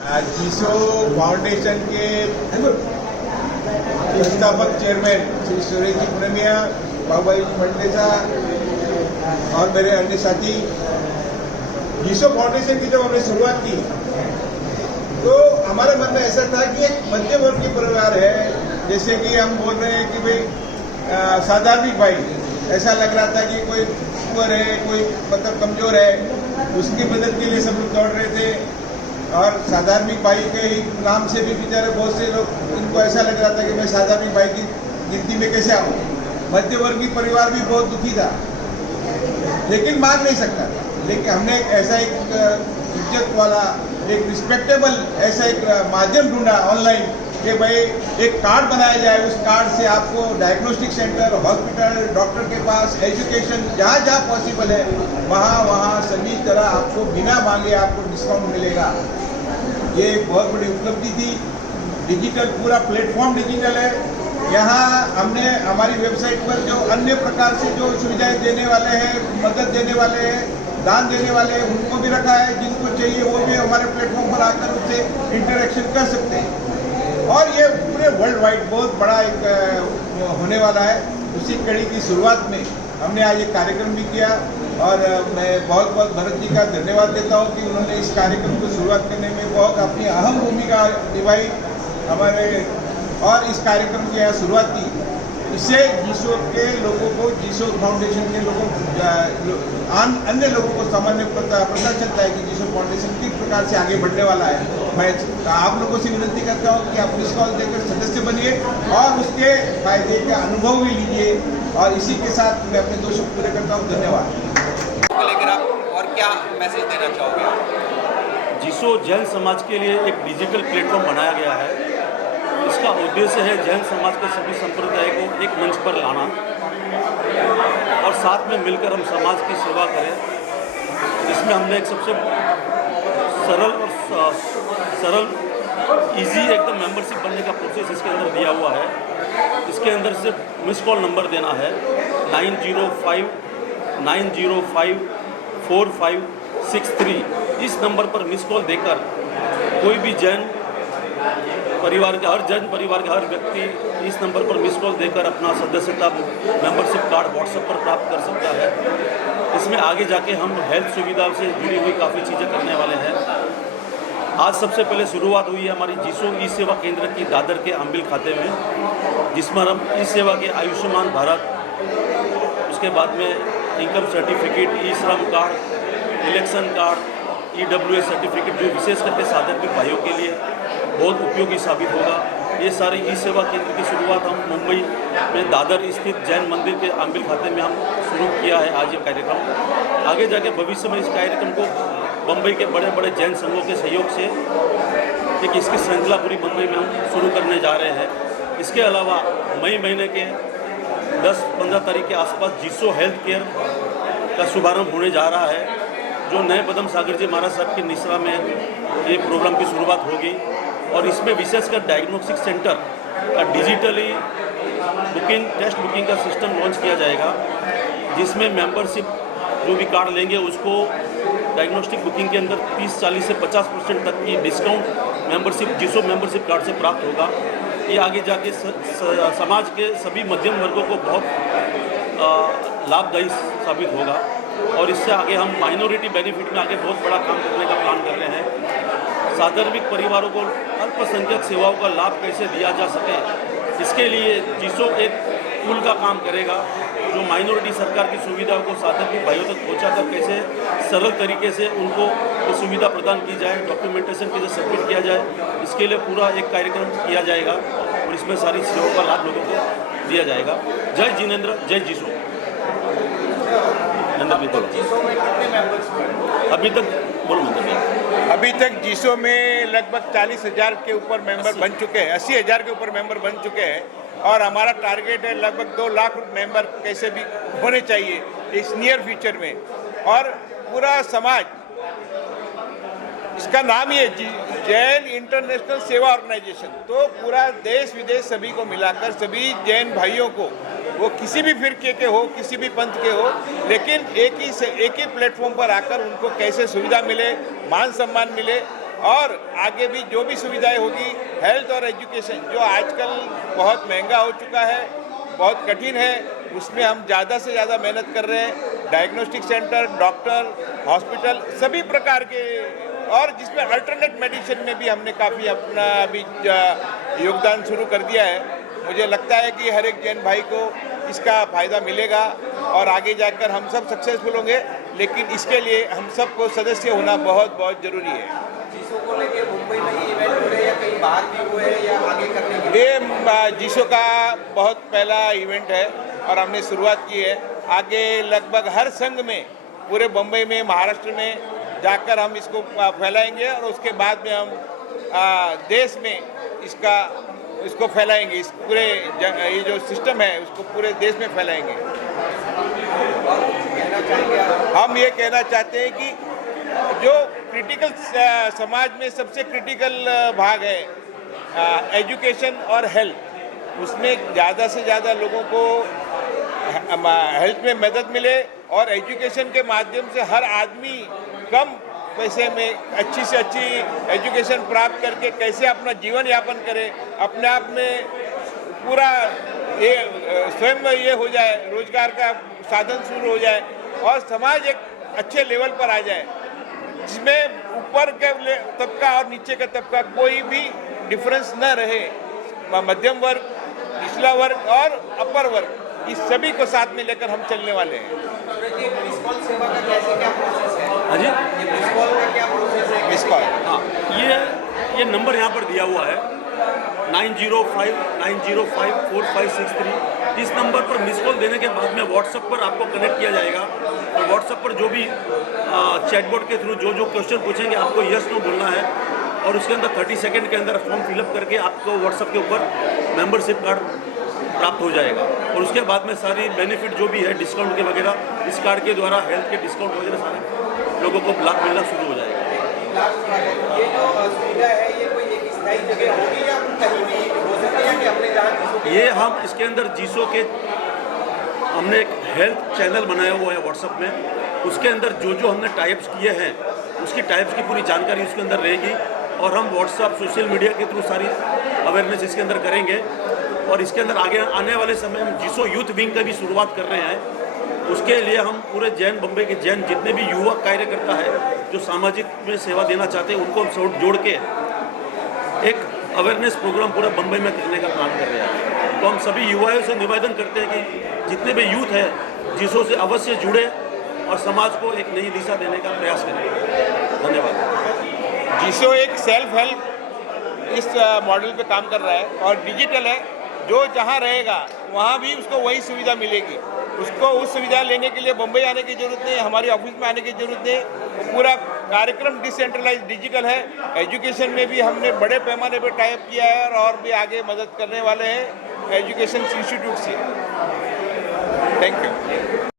जीसो foundation के संस्थापक chairman Shri Suresh ji Punamia, Babubhai मंडेसा और मेरे अन्य साथी, जीसो फाउंडेशन की जब हमने शुरुआत की तो हमारे मन में ऐसा था कि एक मध्यम वर्ग की परिवार है। जैसे कि हम बोल रहे हैं कि भाई साधारण भाई, ऐसा लग रहा था कि कोई ऊपर है, कोई मतलब कमजोर है, उसकी मदद के लिए सब लोग दौड़ रहे थे। और साधारण भाई के नाम से भी बेचारे बहुत से लोग, इनको ऐसा लग रहा था कि मैं साधारण भाई की गिनती में कैसे आऊँ। मध्यवर्गीय परिवार भी बहुत दुखी था, लेकिन मांग नहीं सकता। लेकिन हमने ऐसा एक इज्जत वाला, एक रिस्पेक्टेबल ऐसा एक माध्यम ढूंढा ऑनलाइन कि भाई एक कार्ड बनाया जाए। उस कार्ड से आपको डायग्नोस्टिक सेंटर, हॉस्पिटल, डॉक्टर के पास, एजुकेशन, जहाँ जहाँ पॉसिबल है वहाँ सभी तरह आपको बिना मांगे आपको डिस्काउंट मिलेगा। ये एक बहुत बड़ी उपलब्धि थी। डिजिटल, पूरा प्लेटफॉर्म डिजिटल है। यहाँ हमने हमारी वेबसाइट पर जो अन्य प्रकार से जो सुविधाएं देने वाले हैं, मदद देने वाले हैं, दान देने वाले हैं, उनको भी रखा है। जिनको चाहिए वो भी हमारे प्लेटफॉर्म पर आकर उससे इंटरेक्शन कर सकते हैं। और ये पूरे वर्ल्ड वाइड बहुत बड़ा एक होने वाला है। उसी कड़ी की शुरुआत में हमने आज एक कार्यक्रम भी किया और मैं बहुत बहुत भरत जी का धन्यवाद देता हूँ कि उन्होंने इस कार्यक्रम को शुरुआत करने में बहुत अपनी अहम भूमिका निभाई हमारे, और इस कार्यक्रम की यहाँ शुरुआत की। इससे जीसो के लोगों को, जीसो फाउंडेशन के लोगों, अन्य लोगों को सामान्य पता चलता है कि जीसो फाउंडेशन किस प्रकार से आगे बढ़ने वाला है। मैं आप लोगों से विनती करता हूँ कि आप मिस कॉल देकर सदस्य बनिए और उसके फायदे का अनुभव भी लीजिए। और इसी के साथ मैं अपने 2 शब्द पूरे करता हूँ। धन्यवाद। लेकर आप और क्या मैसेज देना चाहोगे आप? जीसो जैन समाज के लिए एक डिजिटल प्लेटफॉर्म बनाया गया है। इसका उद्देश्य है जैन समाज के सभी संप्रदाय को एक मंच पर लाना और साथ में मिलकर हम समाज की सेवा करें। इसमें हमने एक सबसे सरल इजी एकदम मेंबरशिप बनने का प्रोसेस इसके अंदर दिया हुआ है। इसके अंदर सिर्फ मिस कॉल नंबर देना है 9059054563। इस नंबर पर मिस कॉल देकर कोई भी जैन परिवार के हर व्यक्ति इस नंबर पर मिस कॉल देकर अपना सदस्यता मेंबरशिप कार्ड व्हाट्सएप पर प्राप्त कर सकता है। इसमें आगे जाके हम हेल्थ सुविधा से जुड़ी हुई काफ़ी चीज़ें करने वाले हैं। आज सबसे पहले शुरुआत हुई है हमारी जीसो ई सेवा केंद्र की दादर के अम्बिल खाते में, जिसमें हम ई सेवा के आयुष्मान भारत, उसके बाद में इनकम सर्टिफिकेट, ई श्रम card, election card, EWS certificate, जो विशेष करके साधक भाइयों के लिए बहुत उपयोगी साबित होगा। ये सारे ई सेवा केंद्र की शुरुआत हम मुंबई में दादर स्थित जैन मंदिर के अम्बिल खाते में हम शुरू किया है आज ये कार्यक्रम। आगे जाके भविष्य में इस कार्यक्रम को मुंबई के बड़े बड़े जैन संघों के सहयोग से एक इसकी श्रृंखला पूरी मुंबई में हम शुरू करने जा रहे हैं। इसके अलावा मई महीने के 10-15 तारीख के आसपास जीसो हेल्थ केयर का शुभारंभ होने जा रहा है, जो नए पदम सागर जी महाराज साहब की निश्रा में ये प्रोग्राम की शुरुआत होगी। और इसमें विशेषकर डायग्नोस्टिक सेंटर का डिजिटली टेस्ट बुकिंग का सिस्टम लॉन्च किया जाएगा, जिसमें मेंबरशिप जो भी कार्ड लेंगे उसको डायग्नोस्टिक बुकिंग के अंदर 30-40 से 50% तक की डिस्काउंट मेंबरशिप जीसो मेंबरशिप कार्ड से प्राप्त होगा। ये आगे जाके समाज के सभी मध्यम वर्गों को बहुत लाभदायी साबित होगा। और इससे आगे हम माइनॉरिटी बेनिफिट में आगे बहुत बड़ा काम करने का प्लान कर रहे हैं। साधारण परिवारों को अल्पसंख्यक सेवाओं का लाभ कैसे दिया जा सके, इसके लिए जीसो एक पुल का काम करेगा, जो माइनॉरिटी सरकार की सुविधाओं को साधारण भाइयों तक पहुंचाकर कैसे सरल तरीके से उनको ये सुविधा प्रदान की जाए, डॉक्यूमेंटेशन कैसे सबमिट किया जाए, इसके लिए पूरा एक कार्यक्रम किया जाएगा और इसमें सारी सेवाओं का लाभ लोगों को दिया जाएगा। जय जिनेंद्र, जय जीसो। जीसो में कितने मेंबर्स हैं? अभी तक जीसो में लगभग 40,000 के ऊपर मेंबर बन चुके हैं, 80,000 के ऊपर मेंबर बन चुके हैं। और हमारा टारगेट है लगभग 2 लाख मेंबर कैसे भी होने चाहिए इस नियर फ्यूचर में। और पूरा समाज, इसका नाम ही है जैन इंटरनेशनल सेवा ऑर्गेनाइजेशन, तो पूरा देश विदेश सभी को मिलाकर सभी जैन भाइयों को, वो किसी भी फिरके के हो, किसी भी पंथ के हो, लेकिन एक ही प्लेटफॉर्म पर आकर उनको कैसे सुविधा मिले, मान सम्मान मिले और आगे भी जो भी सुविधाएं होगी, हेल्थ और एजुकेशन जो आजकल बहुत महंगा हो चुका है, बहुत कठिन है, उसमें हम ज़्यादा से ज़्यादा मेहनत कर रहे हैं। डायग्नोस्टिक सेंटर, डॉक्टर, हॉस्पिटल सभी प्रकार के, और जिसमें अल्टरनेट मेडिसिन में भी हमने काफ़ी अपना अभी योगदान शुरू कर दिया है। मुझे लगता है कि हर एक जैन भाई को इसका फ़ायदा मिलेगा और आगे जाकर हम सब सक्सेसफुल होंगे, लेकिन इसके लिए हम सबको सदस्य होना बहुत बहुत ज़रूरी है। जीसो को लेके मुंबई में ही इवेंट हो रहे हैं या कहीं बाहर भी हुए हैं या आगे करने के लिए? ये जीसो का बहुत पहला इवेंट है और हमने शुरुआत की है। आगे लगभग हर संघ में पूरे बम्बई में, महाराष्ट्र में जाकर हम इसको फैलाएंगे और उसके बाद में हम देश में इसको फैलाएंगे। इस पूरे ये जो सिस्टम है उसको पूरे देश में फैलाएंगे। कहना चाहेंगे आप? हम ये कहना चाहते हैं कि जो क्रिटिकल समाज में सबसे क्रिटिकल भाग है एजुकेशन और हेल्थ, उसमें ज़्यादा से ज़्यादा लोगों को हेल्थ में मदद मिले और एजुकेशन के माध्यम से हर आदमी कम पैसे में अच्छी से अच्छी एजुकेशन प्राप्त करके कैसे अपना जीवन यापन करे, अपने आप में पूरा ये स्वयं ये हो जाए, रोजगार का साधन शुरू हो जाए और समाज एक अच्छे लेवल पर आ जाए, जिसमें ऊपर के तबका और नीचे का तबका कोई भी डिफरेंस न रहे। मध्यम वर्ग, निचला वर्ग और अपर वर्ग, इस सभी को साथ में लेकर हम चलने वाले हैं। सूरज जी, मिस कॉल सेवा का कैसे क्या प्रोसेस है? हाँ जी, ये मिस कॉल का क्या प्रोसेस है? मिस कॉल, हाँ, ये नंबर यहाँ पर दिया हुआ है 9059054563। इस नंबर पर मिस कॉल देने के बाद में व्हाट्सएप पर आपको कनेक्ट किया जाएगा। तो व्हाट्सएप पर जो भी चैटबॉट के थ्रू जो क्वेश्चन पूछेंगे आपको यस नो बोलना है और उसके अंदर 30 सेकंड के अंदर फॉर्म फिलअप करके आपको व्हाट्सएप के ऊपर मेंबरशिप कार्ड प्राप्त हो जाएगा। और उसके बाद में सारी बेनिफिट जो भी है डिस्काउंट के वगैरह, इस कार्ड के द्वारा हेल्थ के डिस्काउंट वगैरह सारे लोगों को लाभ मिलना शुरू हो जाएगा। ये जो सुविधा है ये कोई एक स्थायी जगह होगी या कहीं भी हो सकती है कि अपने जहाँ ये हम इसके अंदर जीसो के हमने एक हेल्थ चैनल बनाया हुआ है व्हाट्सएप में, उसके अंदर जो हमने टाइप्स किए हैं उसकी टाइप्स की पूरी जानकारी उसके अंदर रहेगी और हम व्हाट्सएप सोशल मीडिया के थ्रू सारी अवेयरनेस इसके अंदर करेंगे। और इसके अंदर आगे आने वाले समय हम जीसो यूथ विंग का भी शुरुआत कर रहे हैं। उसके लिए हम पूरे जैन बम्बई के जैन जितने भी युवा कार्यकर्ता है जो सामाजिक में सेवा देना चाहते हैं उनको हम जोड़ के एक अवेयरनेस प्रोग्राम पूरा बम्बई में करने का प्लान कर रहे हैं। तो हम सभी युवाओं से निवेदन करते हैं कि जितने भी यूथ है जीसो से अवश्य जुड़े और समाज को एक नई दिशा देने का प्रयास करें। धन्यवाद। जीसो एक सेल्फ हेल्प इस मॉडल पे काम कर रहा है और डिजिटल है। जो जहाँ रहेगा वहाँ भी उसको वही सुविधा मिलेगी। उसको उस सुविधा लेने के लिए मुंबई आने की जरूरत नहीं, हमारे ऑफिस में आने की जरूरत नहीं। पूरा कार्यक्रम डिसेंट्रलाइज डिजिटल है। एजुकेशन में भी हमने बड़े पैमाने पर टाइप किया है और भी आगे मदद करने वाले हैं एजुकेशन इंस्टीट्यूट से। Thank you.